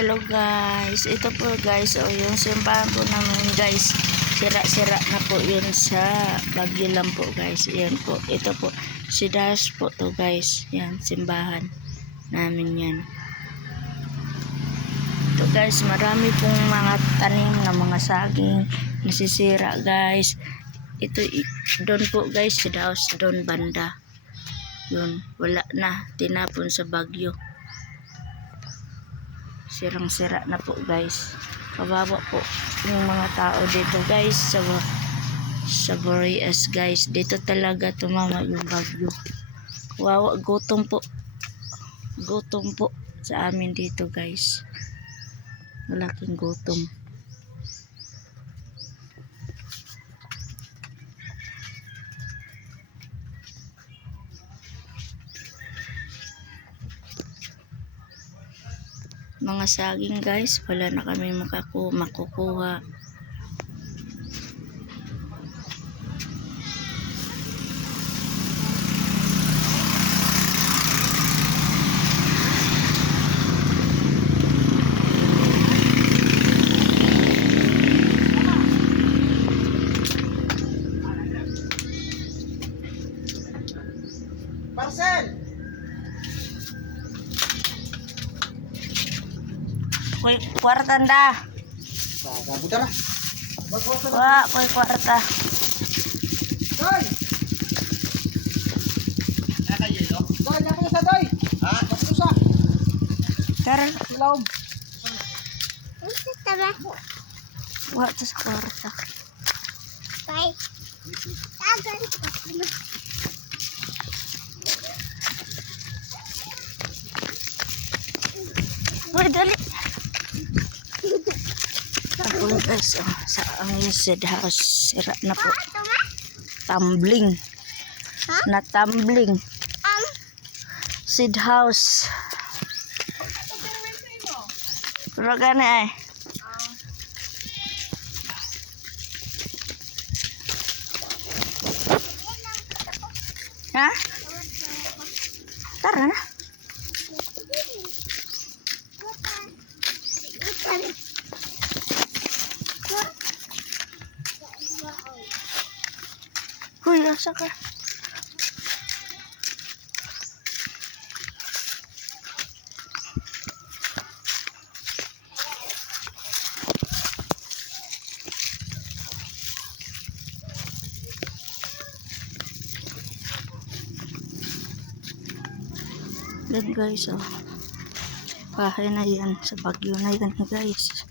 Hello guys, ito po guys, yung simbahan po namin guys, sira-sira na po yun sa Bagyo lang po guys. Yan po, ito po, si Das po to guys, yan, simbahan namin yan. Ito guys, marami pong mga tanim na mga saging, nasisira guys. Ito, doon po guys, si Das, doon banda. Yun, wala na, tinapon sa Bagyo. Sirang-sira na po guys. Kawawa po yung mga tao dito guys sa Boreas guys. Dito talaga tumama yung bagyo. Kawawa, gutom po. Gutom po sa amin dito guys. Malaking gutom. Mga saging guys, wala na kami makukuha. Parcel! Koy kwarta nda. Kabuta na. Wa, koy kwarta. Doy! Doy, laki na sa doy! Ha? Laki na sa. Tara, Ilaw. wa to sa kwarta. Bye. Tagal. Uy, dali. Tapos guys, sa ang Sid House, sira na po. Tumbling. Na tumbling. Sid House. Pero gani ay. Ha? Tara na. Huy, asa ka? Yan guys, oh. Bahay na yan, sa Bagyo na yan guys.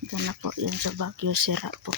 Ito na po yan sa Bagyo, sira po.